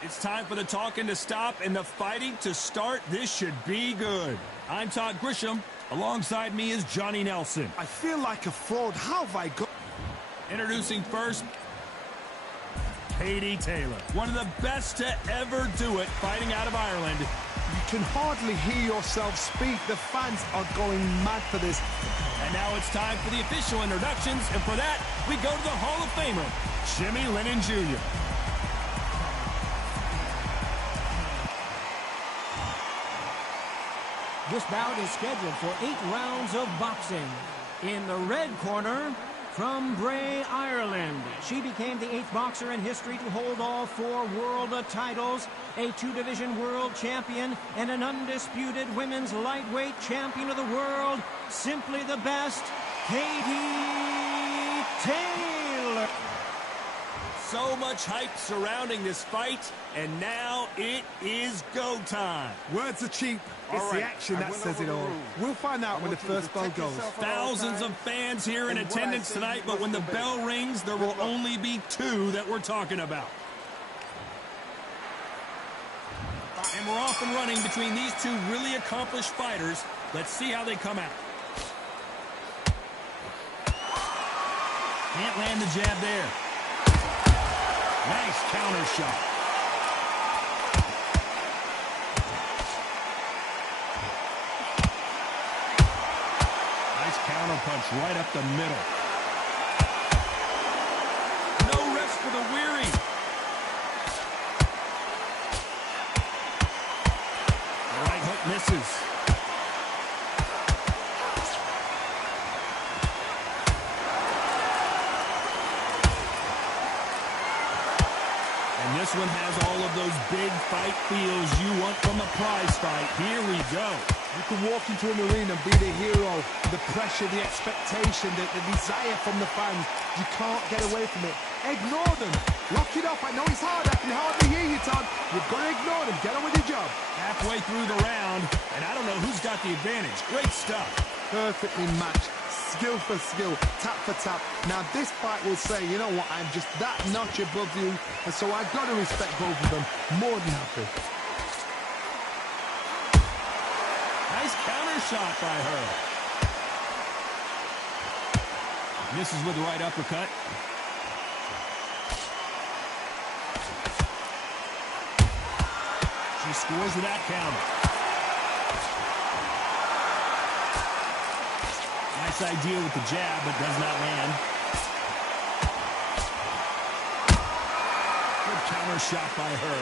It's time for the talking to stop and the fighting to start. This should be good. I'm Todd Grisham. Alongside me is Johnny Nelson. I feel like a fraud. How have I got... Introducing first, Katie Taylor. One of the best to ever do it, fighting out of Ireland. You can hardly hear yourself speak. The fans are going mad for this. And now it's time for the official introductions. And for that, we go to the Hall of Famer, Jimmy Lennon Jr. This bout is scheduled for 8 rounds of boxing. In the red corner, from Bray, Ireland, she became the 8th boxer in history to hold all 4 world titles, a 2-division world champion, and an undisputed women's lightweight champion of the world. Simply the best, Katie Taylor. So much hype surrounding this fight, and now it is go time. Words are cheap. It's the action that says it all. We'll find out when the first bell goes. Thousands of fans here in attendance tonight, but when the bell rings, there will only be 2 that we're talking about. And we're off and running between these 2 really accomplished fighters. Let's see how they come out. Can't land the jab there. Nice counter shot. Nice counter punch right up the middle. No rest for the weary. The right hook misses. This one has all of those big fight feels you want from a prize fight. Here we go. You can walk into an arena and be the hero. The pressure, the expectation, the desire from the fans. You can't get away from it. Ignore them. Lock it up. I know it's hard. I can hardly hear you, Todd. You've got to ignore them. Get on with your job. Halfway through the round, and I don't know who's got the advantage. Great stuff. Perfectly matched. Skill for skill, tap for tap. Now this fight will say, you know what, I'm just that notch above you, and so I've got to respect both of them. More than happy. Nice counter shot by her. Misses with the right uppercut. She scores with that counter. Nice idea with the jab, but does not land. Good counter shot by her.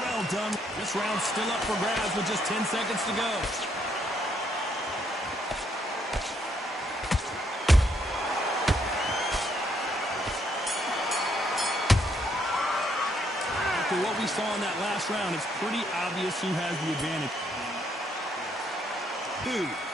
Well done. This round's still up for grabs with just 10 seconds to go. After what we saw in that last round, it's pretty obvious who has the advantage.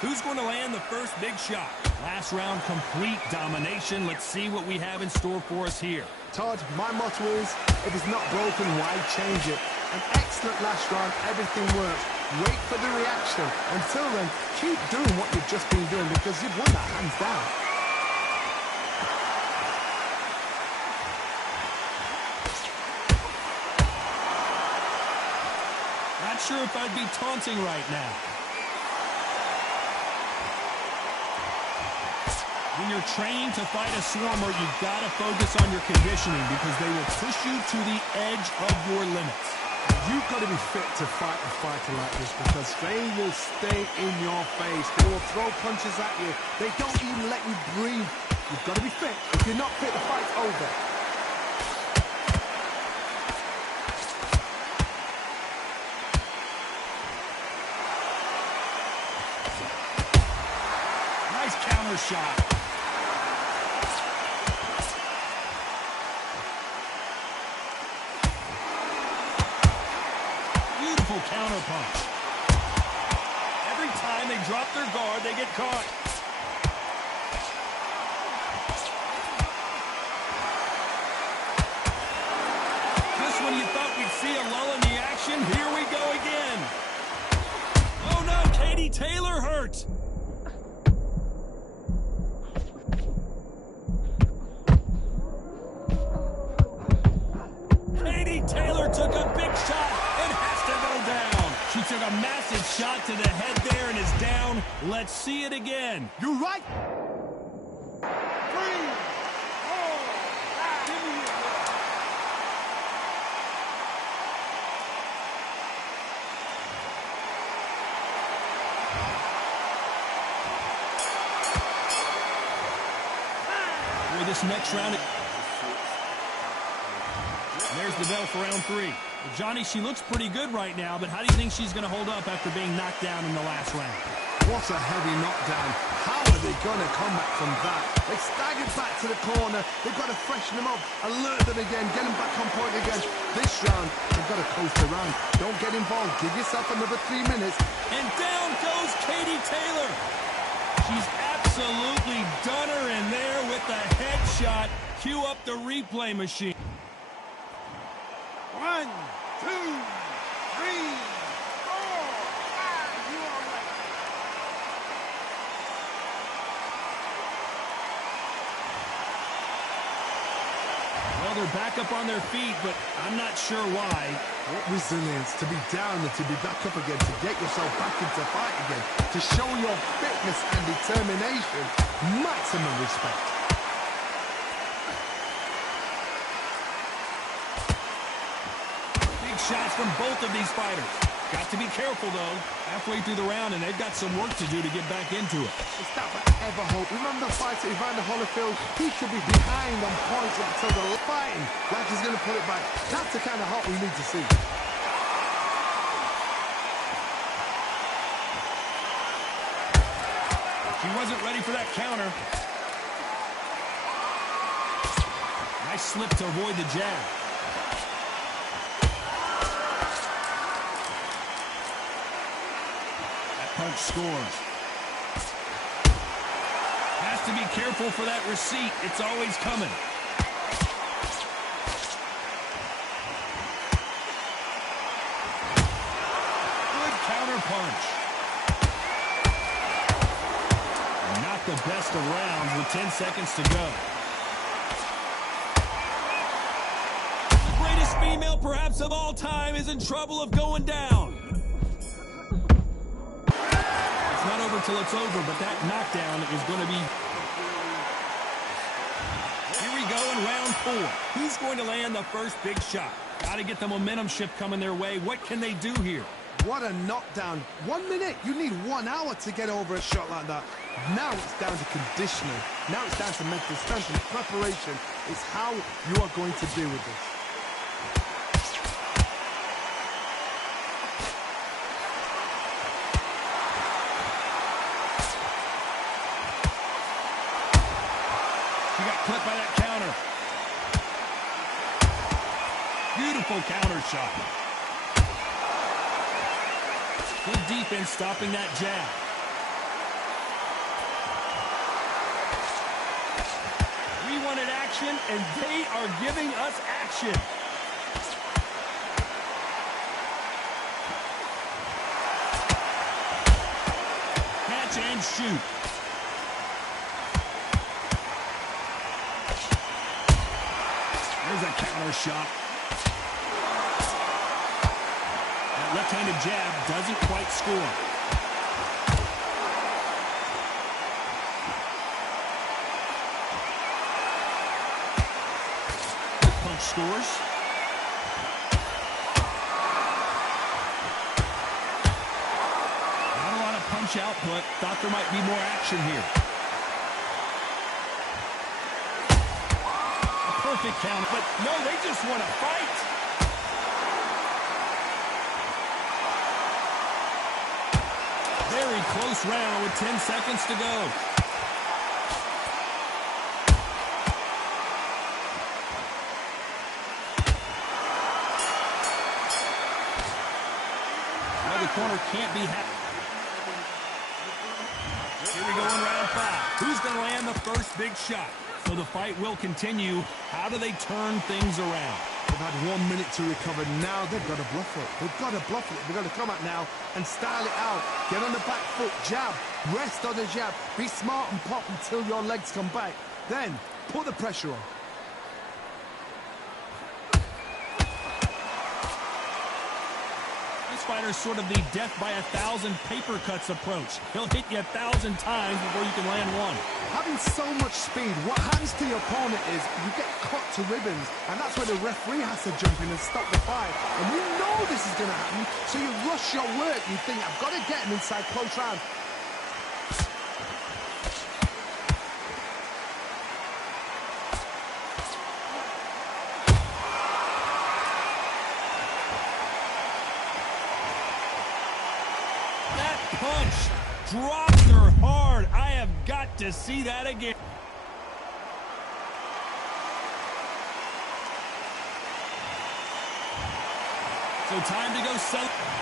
Who's going to land the first big shot? Last round, complete domination. Let's see what we have in store for us here. Todd, my motto is, if it's not broken, why change it? An excellent last round, everything works. Wait for the reaction. Until then, keep doing what you've just been doing because you've won that hands down. Not sure if I'd be taunting right now. When you're trained to fight a swarmer, you've got to focus on your conditioning because they will push you to the edge of your limits. You've got to be fit to fight a fighter like this because they will stay in your face. They will throw punches at you. They don't even let you breathe. You've got to be fit. If you're not fit, the fight's over. Nice counter shot. Beautiful counter punch. Every time they drop their guard, they get caught. Just when you thought we'd see a lull in the action, here we go again. Oh no, Katie Taylor hurt. a massive shot to the head there and is down. Let's see it again. You're right. 3, 4, 5. Give me it. Boy, this next round. There's the bell for round 3. Well, Johnny, she looks pretty good right now, but how do you think she's going to hold up after being knocked down in the last round? What a heavy knockdown. How are they going to come back from that? They staggered back to the corner. They've got to freshen them up, alert them again, get them back on point again. This round, they've got to coast around. Don't get involved. Give yourself another 3 minutes. And down goes Katie Taylor. She's absolutely done her in there with the headshot. Cue up the replay machine. 1, 2, 3, 4, 5. You all right? Well, they're back up on their feet, but I'm not sure why. What resilience to be down and to be back up again, to get yourself back into fight again, to show your fitness and determination. Maximum respect. Shots from both of these fighters. Got to be careful, though. Halfway through the round, and they've got some work to do to get back into it. It's that ever hope. Remember the fight at Evander Holyfield? He should be behind on points until the fighting. Like he's going to put it back. That's the kind of hope we need to see. She wasn't ready for that counter. Nice slip to avoid the jab. Punch scores. Has to be careful for that receipt. It's always coming. Good counter punch. Not the best of rounds with 10 seconds to go. The greatest female perhaps of all time is in trouble of going down. Not over till it's over, but that knockdown is going to be... Here we go in round 4. Who's going to land the first big shot? Got to get the momentum shift coming their way. What can they do here? What a knockdown. 1 minute. You need 1 hour to get over a shot like that. Now it's down to conditioning. Now it's down to mental strength and preparation. It's how you are going to deal with this. Clipped by that counter. Beautiful counter shot. Good defense stopping that jab. We wanted action, and they are giving us action. Catch and shoot. There's a counter shot. That left-handed jab doesn't quite score. Punch scores. Not a lot of punch output. Thought there might be more action here. Perfect count, but no, they just want to fight. Very close round with 10 seconds to go. Well, the corner can't be happy. Here we go in round 5. Who's going to land the first big shot? So the fight will continue. How do they turn things around? They've had 1 minute to recover. Now they've got to bluff it. They've got to bluff it. They've got to come out now and style it out. Get on the back foot, jab, rest on the jab. Be smart and pop until your legs come back. Then put the pressure on. This fighter's sort of the death by 1,000 paper cuts approach. He'll hit you 1,000 times before you can land one. Having so much speed, what happens to your opponent is you get cut to ribbons, and that's where the referee has to jump in and stop the fight. And you know this is going to happen, so you rush your work. You think, I've got to get him inside close round. Punch dropped her hard. I have got to see that again. So time to go sell.